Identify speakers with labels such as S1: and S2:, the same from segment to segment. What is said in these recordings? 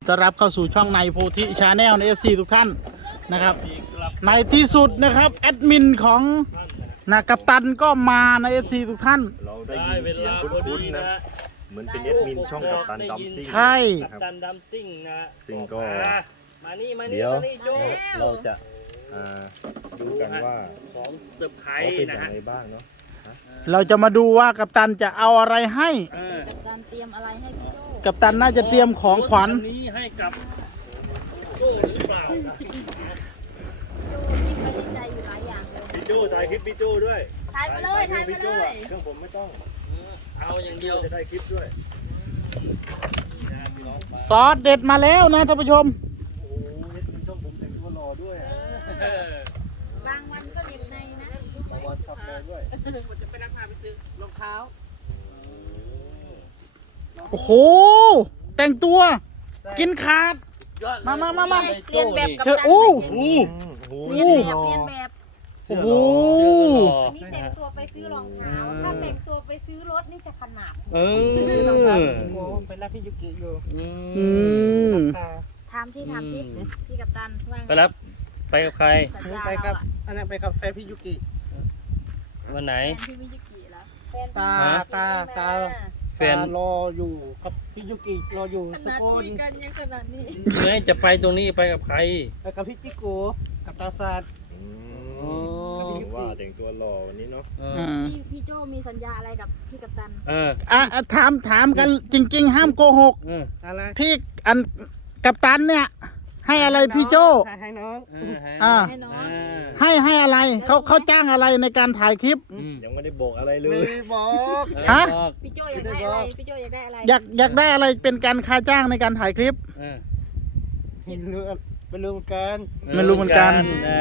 S1: ต้อนรับเข้าสู่ช่องในโพธิชาแนลใน FC ทุกท่านนะครับในที่สุดนะครับแอดมินของนะกัปตันก็มาใน FC ทุกท่าน
S2: เราได้ยินเสียงคุ้นๆนะเหมือนเป็นแอดมินช่องกัปตันดัมซิ่ง
S1: ใช่
S3: กัปตันดัมซิ่งนะ
S2: ซึ่งก็
S3: มานี่มานี่
S2: เดี๋ยว
S3: มานี่โจ้
S2: เราจะดูกันว่า
S3: ของเซอร์ไพร
S2: เขา
S3: ส์
S2: เป็นอ
S3: นะ
S2: ย่าง
S3: ฮะ
S2: ไรบ้างเนาะ
S1: เราจะมาดูว่ากัปตันจะเอาอะไรให้
S4: กับการเตรียมอะไรให้พี่โจ้
S1: กัปตันน่าจะเตรียมของขวัญ
S3: นี้ให้กับโจ้หรือเปล่า
S4: โจ้มีความดีใจอยู่หลายอย่างเลย
S2: พี่โจ้ถ่ายคลิปพี่โจ้ด้วย
S4: ถ่ายไปเลยถ่ายไป
S2: พี่
S4: เล
S2: โจ้
S4: ย
S2: เครื่องผมไม่ต้อง
S3: เอาอย่างเดียว
S2: จะได้คลิปด้วย
S1: ซอสเด็ดมาแล้วนะท่านผู้ชม
S2: โอ้โหแอดมินช่องผมแต่งตัวหล่อด้วย
S4: บางวันก็เด็ดในนะ
S2: บางวันขับเลยด้วย
S5: จะไปนั่งพาไปซื้อรองเท้า
S1: โอ้โหแต่งตัวกินขาด มา
S4: เรียนแบบกับ
S1: เชิญ
S4: การ
S1: อู้
S4: แต่ง
S1: อู้
S2: โอ้โห
S4: เรียนแบบเรียนแบบ
S1: โอ้โห
S4: อันนี้แต่งตัวไปซื้อรองเท้าถ้าแต่งตัวไปซื้อรถนี่จะขนาด
S3: เออ
S5: โอ้ไปรับพี่ยุกิอยู่
S1: อืม
S5: ค่ะ
S4: ถามที่พี่กัปตันว่า
S3: ไปรับไปกับใคร
S4: สัญญา
S5: ไป
S4: เรา
S5: กับ
S4: อะ
S5: อันนั้นไปกับแฟนพี่ยุกิ
S3: วันไหน
S4: แฟนพี่มิยุกิแล้วแฟน
S5: ตา
S4: พี่มิยุกิ
S3: แฟน
S5: รออยู่กับพี่ยุกิรออยู่
S4: ข
S5: ส
S4: นาด
S5: กล
S4: คุยกันยังขนาดนี้
S3: ไงจะไปตรงนี้ไปกับใคร
S5: ไปกับพี่จิโกกับตาซาด
S2: ถึงว่าแต่งตัวหล่อวันนี้เนาะ
S4: พี่โจมีสัญญาอะไรกับพี่กัปตัน
S1: ถามกันจริง ๆ ห้ามโกหก
S5: อะไร
S1: พี่อันกัปตันเนี่ย ให้อะไรพี่โจ
S5: ให้น้อง
S4: ให้น้อง
S1: ให้อะไรเขาจ้างอะไรในการถ่ายคลิป
S2: ยังไม่ได้บอกอะไรเล
S5: ไม่
S2: ย
S5: บอก
S1: ฮะ
S4: พี่โจอยากได้อะไรพี่โจอยากได้อะไร
S1: อยากได้อะไรเป็นการค่าจ้างในการถ่ายคลิป
S5: เห็นเรื่องไปเรื่องกัน
S1: ไม่รู้เหมือนกัน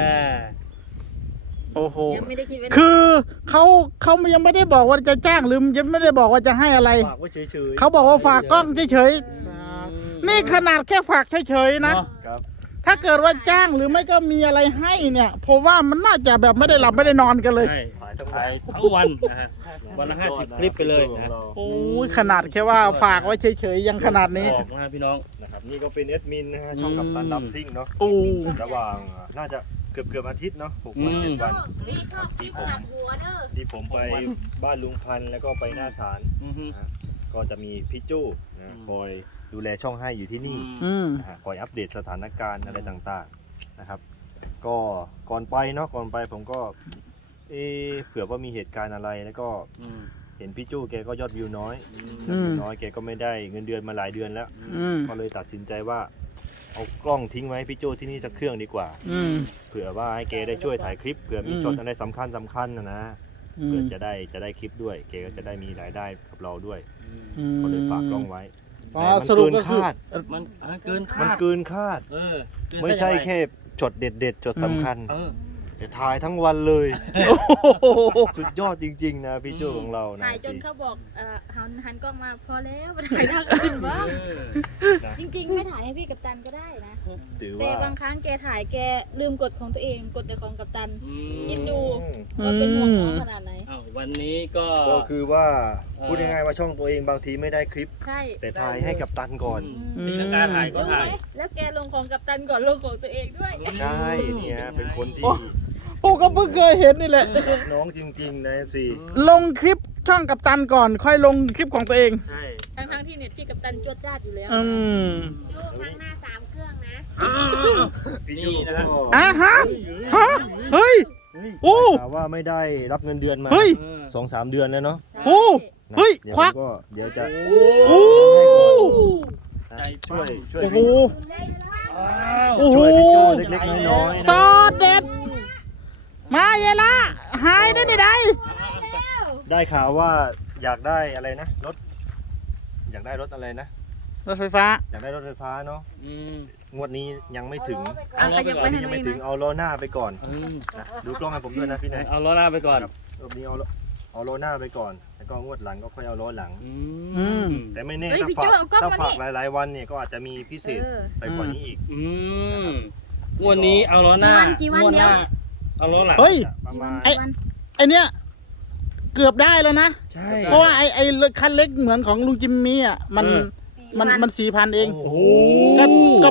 S1: โอ้โห
S4: ยังไม่ได้คิดไว้
S1: คือเขายังไม่ได้บอกว่าจะจ้างหรือยังไม่ได้บอกว่าจะให้อะไร
S2: ฝากไว้เฉยๆ
S1: เขาบอกว่าฝากกล้องเฉยๆนี่ขนาดแค่ฝากเฉยๆนะ
S2: ครับ
S1: ถ้าเกิดว่าจ้างหรือไม่ก็มีอะไรให้เนี่ยผมว่ามันน่าจะแบบไม่ได้หลับไม่ได้นอนกันเลย
S3: ใช่
S2: ถ่ายทั้ง
S3: ถ่าย
S2: วัน
S3: ทั้งวันนะฮะวันละ50 คลิปไปเลยนะ
S1: โอ้ยขนาดแค่ว่าฝากไว้เฉยๆยังขนาดนี้
S3: บอกนะพี่น้อง
S2: นะครับนี่ก็เป็นแอดมินนะฮะช่องกัปตันดัมซิ่งเนาะ
S1: โอ้
S2: ระหว่างน่าจะเกือบอาทิตย์เนาะ6 วัน 7 วัน
S4: นี่ชอบคลิปจับหัวเด้อ
S2: ที่ผมไปบ้านลุงพันธุ์แล้วก็ไปหน้าศาลนะก็จะมีพี่จู้นะคอยดูแลช่องให้อยู่ที่นี่
S1: อืม
S2: นะฮะคอยอัปเดตสถานการณ์อะไรต่างๆนะครับ ก็ก่อนไปเนาะก่อนไปผมก็เผื่อว่ามีเหตุการณ์อะไรแล้วก็เห็นพี่จู้แกก็ยอดวิวน้อยยอดวิวน้อยแกก็ไม่ได้เงินเดือนมาหลายเดือนแล้ว
S1: อืม
S2: ก็เลยตัดสินใจว่าเอากล้องทิ้งไว้ให้พี่โจที่นี่สักเครื่องดีกว่า
S1: อืม
S2: เผื่อว่าให้แกได้ช่วยถ่ายคลิปเผื่อมีช็อตอะไรสำคัญนะเผื่อจะได้คลิปด้วยแกก็จะได้มีรายได้กับเราด้วยก็เลยฝากกล้องไว้
S1: อ๋อ
S2: แต่มัน
S1: สรุป
S2: เกิน
S1: ก็คือ
S2: คาด
S3: มันเกิน
S2: มัน
S3: คาด
S2: เกินคาด ไม่ใช่แค่ช็อตเด็ดๆช็อตสำคัญแต่ถ่ายทั้งวันเลยสุดยอดจริงๆนะพี่โจของเรานะ
S4: ถ่ายจนเขาบอกหันกล้องมาพอแล้วไปถ่ายทางอื่นบ้างจริงๆไม่ถ่ายให้พี่กัปตันก็ได้นะ
S2: ถือ
S4: แต่
S2: ว่า
S4: บางครั้งแกถ่ายแกลืมกดของตัวเองกดแต่ของกัปตัน คิดดู
S1: อื
S4: ว่าเป็นห่วงน้อง
S1: ม
S4: ขนาดไหน
S3: วันนี้ก็
S2: ก็คือว่าพูดง่ายๆว่าช่องตัวเองบางทีไม่ได้คลิป
S4: ใช่
S2: แต่ถ่ายให้กับตันก่อน
S3: ตีลังกาถ่ายก็
S4: รู้
S3: ถ่า
S4: ไห
S3: ย
S4: มแล้วแกลงของกัปตันก่อนลงของตัวเองด้วย
S2: ใช่เนี่ยเป็นคนที่
S1: ผมก็เพิ่งเคยเห็นนี่แหละ
S2: น้องจริงๆนะสิ
S1: ลงคลิปช่องกัปตันก่อนค่อยลงคลิปของตัวเอง
S3: ใช่
S4: ทั้งที่เน็ตพี่กัปตันจวดจ้าดอยู่แล้ว
S1: อืม
S4: ดูครั้งหน้า3 เครื่องนะ
S2: พี่
S3: นี่
S2: ยู
S3: นะ
S2: ก็
S3: ฮะ
S1: ฮะเฮ้ยโอ้
S2: ถามว่าไม่ได้รับเงินเดือนมา
S1: เฮ้ย
S2: 2-3 เดือนแล้วเนาะ
S1: โอ้
S2: นะ
S1: เฮ้ย
S2: เดี๋ยว
S1: ควัก
S2: ผมก็เดี๋ยวจะ
S1: โอ้
S2: นะช่วย
S1: โอ้โห โอ้
S2: ช่
S1: โห
S2: วยพี่โจเล็กๆน้อยๆ
S1: ซอสเด็ด มาเยละหายได้ไม่ได้
S2: ได้ข่าวว่าอยากได้อะไรนะรถ อยากได้รถอะไรนะ
S1: รถไฟฟ้า
S2: อยากได้รถไฟฟ้าเนาะงวดนี้ยังไม่ถึง
S4: ขยับไป
S2: วัน
S4: ให้
S2: นี้
S4: ห
S2: ยัง
S4: น่อย
S2: ไม่
S4: ไหม
S2: ถึงเอาล้อหน้าไปก่อนนะดูกล้องให้ผมด้วยนะพี่นาย
S3: เอาล้อหน้าไปก่อน
S2: รอบนี้เอาล้อหน้าไปก่อนแล้วก็งวดหลังก็ค่อยเอาล้อหลัง แต่ไม่แน่
S4: เฮ้ย
S2: ถ้า
S4: พี่
S2: ฝา
S4: โจ้
S2: ก
S4: เอากล้อง
S2: ถ้า
S4: มา
S2: ฝาก
S4: นี่
S2: หลายๆวันเนี่ยก็อาจจะมีพิเศษไปกว่านี้อีก
S3: วันนี้เอาล้อหน้า
S4: กี่วัน
S3: งวดห
S4: เดียว
S3: น้าเอาล้อหลัง
S1: เฮ้ย
S2: ประมาณ
S1: ไอ้ ไอเนี้ยเกือบได้แล้วนะ
S3: ใช่
S1: เพราะว่าไอคันเล็กเหมือนของลุงจิมมี่อ่ะ มัน 4,000 เอง
S2: โอ้โห
S1: ก็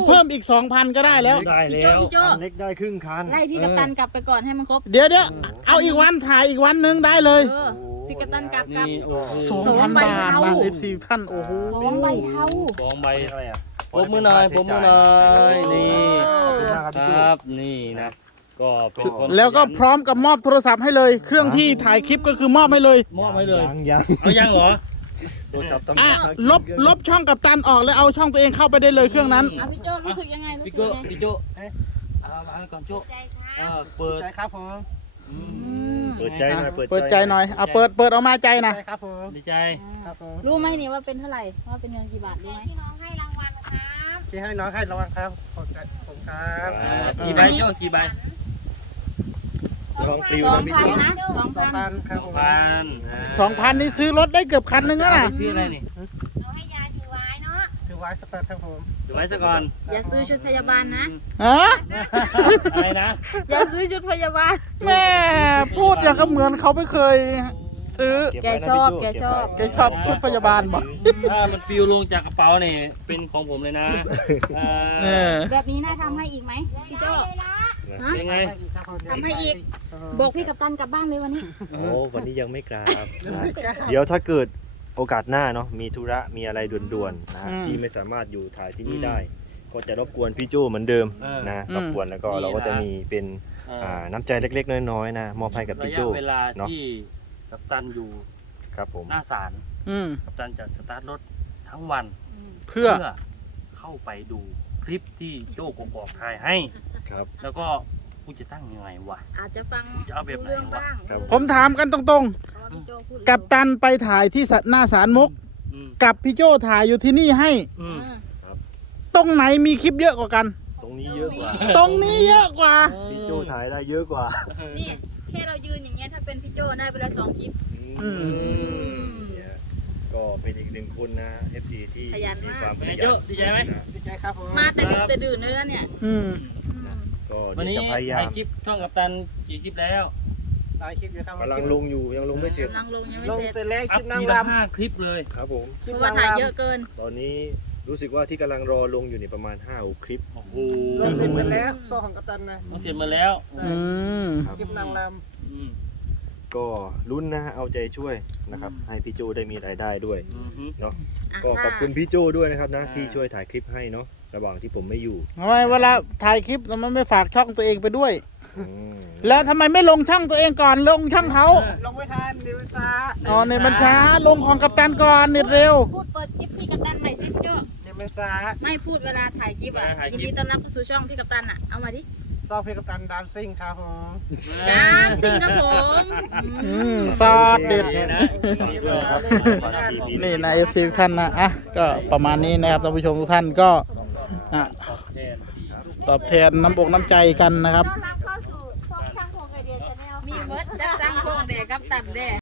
S1: เพิ่มอีก 2,000 ก็ได้แล้ว
S3: ได้
S4: พี่โจ
S3: แล้ว
S4: พี่โจ
S2: คันเล็กได้ครึ่งคัน
S4: ไล่พี่กัปตันกลับไปก่อนให้มันครบ
S1: เดี๋ยวเอาอีกวันถ่ายอีกวันนึงได้เลย
S4: เออพี่กัปตันกลับ
S3: นี่โอ้โห
S1: 2,000 บาทนะ FC ท่านโอ้โห
S4: 2 ใบเท่า
S3: 2 ใบ
S2: อะไรอ่ะ
S3: ปรบมือหน่อยปรบมือหน่อยนี่
S2: ขอบคุณมากครับ
S3: ค
S2: พี่จู
S3: รับนี่นะก็เป็นคน
S1: แล้วก็พร้อมกับมอบโทรศัพท์ให้เลย เครื่องที่ถ่ายคลิปก็คือมอบให้เลย
S3: มอบให้เลย
S2: ยัง
S3: เอายังเหรอ
S2: โทรศัพท์ต้อง
S1: อ่ะลบช่องกับตันออกแล้วเอาช่องตัวเองเข้าไปได้เลยเครื่องนั้น
S4: อ่ะพี่โจรู้สึกยังไงรู้
S3: พี่
S4: สึก
S3: โจ
S4: ยังไง
S3: พี่โจเอามาก่อนโจ
S4: ใจค่ะ
S3: เปิด
S5: ใจครับผม
S3: อืม
S2: เปิดใจหน่อย
S1: เปิดใจหน่อยเอาเปิดออกมาใจนะ
S5: ใจครับผม
S3: ดีใจ
S5: ครับผม
S4: รู้ไหมนี่ว่าเป็นเท่าไหร่ว่าเป็นเงินกี่บาทรู้ไหม
S5: ที่ให้น้องให้รางวัลครับขอบใจผมครับ
S3: กี่ใบโจกี่ใบ
S2: ลองติว
S4: สอ
S2: นะ
S4: ง
S2: พี่
S4: พัน
S2: จู
S4: นะสองพัน
S5: 2,000ครับผม
S3: 2,000
S1: 2,000 นี่ซื้อรถได้เกือบคันนึงแล้วนะ
S3: ไปซื้ออะไรนี่
S5: ถือไว้สตาร์ทครับผม
S3: ดูไว้ซะก่อน
S4: อย่าซื้อชุดพยาบาลนะ
S1: ฮะ
S3: อะไรนะ
S4: อย่าซื้อชุดพยาบาล
S1: แม่พูดอย่างก็เหมือนเขาไม่เคย ซื้อ
S2: เก็บไว้นะ
S4: แกชอบ
S2: พี่จู
S4: แกชอบ
S1: แกชอบชุดพยาบาลบอก
S3: ถ้ามันปลิวลงจากกระเป๋าเนี่ยเป็นของผมเลยนะเอ
S1: เอ
S3: อ
S1: อ
S4: แบบนี้น่าทำให้อีกไหมพี่โจฮะ
S3: เป็นไง
S4: ทำให้อีกบอกพี่กัปตันกลับบ้านเลยวันนี้
S2: โอ้วันนี้ยังไม่กราบเดี๋ยวถ้าเกิดโอกาสหน้าเนาะมีธุระมีอะไรด่วนๆนะฮะ
S1: อืม
S2: ที่ไม่สามารถอยู่ถ่ายที่นี่ได้ ก็จะรบกวนพี่จูเหมือนเดิมนะ
S1: อืม
S2: รบกวนแล้วก็
S3: นี่นะ
S2: เราก็จะมีเป็น น้ำใจเล็กๆ น้อยๆนะมอบให้กับ
S3: ระ
S2: พี่
S3: ยะ
S2: จู
S3: เวลา
S2: เนาะ
S3: ที่กัปตันอยู่
S2: ครับผม
S3: หน้าศาล
S1: อืม
S3: กัปตันจะสตาร์ทรถทั้งวัน
S1: เพื่อ
S3: เข้าไปดูคลิปที่โจ้กบอกถ่ายให้
S2: ครับ
S3: แล้วก็กูจะตั้งยังไงวะ
S4: อาจจะฟัง
S3: จะเอาแบบไหนวะ
S4: เรื่องบ้าง
S2: ครับ
S1: ผมถามกันตรง
S4: เพราะว่าพี่โจพูด
S1: ๆ กับตันไปถ่ายที่หน้าศาลมุก
S3: อืม
S1: กับพี่โจถ่ายอยู่ที่นี่ให้
S3: อืม
S1: ตรงไหนมีคลิปเยอะกว่ากัน
S2: ตรงนี้เยอะกว่า
S1: ตรงนี้เยอะกว่า
S2: พี่จูถ่ายได้เยอะกว่า
S4: นี่แค่เรายืนอย่างเงี้ยถ้าเป็นพี่โจได้ไปแล้ว2 คลิป
S1: อืม
S2: เนี่ยก็เป็นอีกหนึ่งคนนะ FC ที่
S4: ขยัน
S2: มี
S4: มาก
S2: ความ
S3: เป็น
S2: ข
S3: ไง
S2: ยั
S3: โจ้
S2: น
S3: ดีใจไหม
S2: นะ
S5: ดีใจครับผม
S4: มาแต่ดึกแต่ดื่นเลยแล้วเนี่ย
S1: อืม
S2: ก็
S3: วัน
S2: เดี๋ยว
S3: นี้
S2: จะพยายา
S3: ถ่าย
S2: ม
S3: คลิปช่องกัปตันกี่คลิปแล้ว
S5: หลายคลิปอยู่ครับ
S2: กำลังลงอยู่ยังลงไม่เสร็จ
S4: กำลังลงยังไม่
S5: ลง
S4: เสร็จ
S5: เสร็จแล้วค
S3: อั
S5: ลิ
S3: พ
S5: ปนาง
S3: ที
S5: ร
S3: ละ5 คลิปเลย
S2: ครับผม
S5: ำคลิ
S4: เพ
S5: ป
S4: ราะว่าถ่ายเยอะเกิน
S2: ตอนนี้รู้สึกว่าที่กำลังรอลงอยู่ในประมาณ5 คลิป
S3: โอ้โห
S5: ลงเสร็จไปแล้วโซ่ของกัปตันนะ
S3: ต้องเสร็จมาแล้ว
S1: อืม
S5: คลิปนางร
S3: อืม
S2: ก็ลุ้นนะฮะเอาใจช่วยนะครับให้พี่จูได้มีรายได้ด้วย
S3: อืมฮึ
S2: เนาะ
S4: อ่ะ
S2: ก็ขอบคุณ
S4: ถ้า
S2: พี่จูด้วยนะครับนะ
S3: อ่า
S2: ที่ช่วยถ่ายคลิปให้เนาะระหว่างที่ผมไม่อยู่
S1: ทำไมเวลาถ่ายคลิปมันไม่ฝากช่องตัวเองไปด้วย
S2: อืม
S1: แล้วทำไมไม่ลงช่องตัวเองก่อนลงช่องเขา
S5: ำลงไม่ทันเดี๋ยวช้า
S1: อ๋อเนี่ยมันช้าลงของกัปตันก่อนเน็ตเร็ว
S4: พูดเปิดคลิปพี่กัปตันใหม่สิพี่โจ
S5: เดี๋ยวไม่ช้า
S4: ไม่พูดเวลาถ่ายคลิปอ่ะยินดีต้อนรับเข้าสู่ช่องพี่กัปตันอ่ะเอามาดิ
S5: ต้องพี่กัปตันดามซิ่งครับผม
S4: น้ำสิงครับผม
S1: อืมซอสเด็ด
S3: นะ
S2: นี่ด้วยครับสวัสดีพี่
S1: นี่นะเอฟซีทุกท่านนะอ่ะก็ประมาณนี้นะครับท่านผู้ชมทุกท่านก็อ่ะตอบแทนน้ำอกน้ำใจกันนะครับ
S4: มีเมิร์ดจะสร้างพวกเด็กกัปตันเด้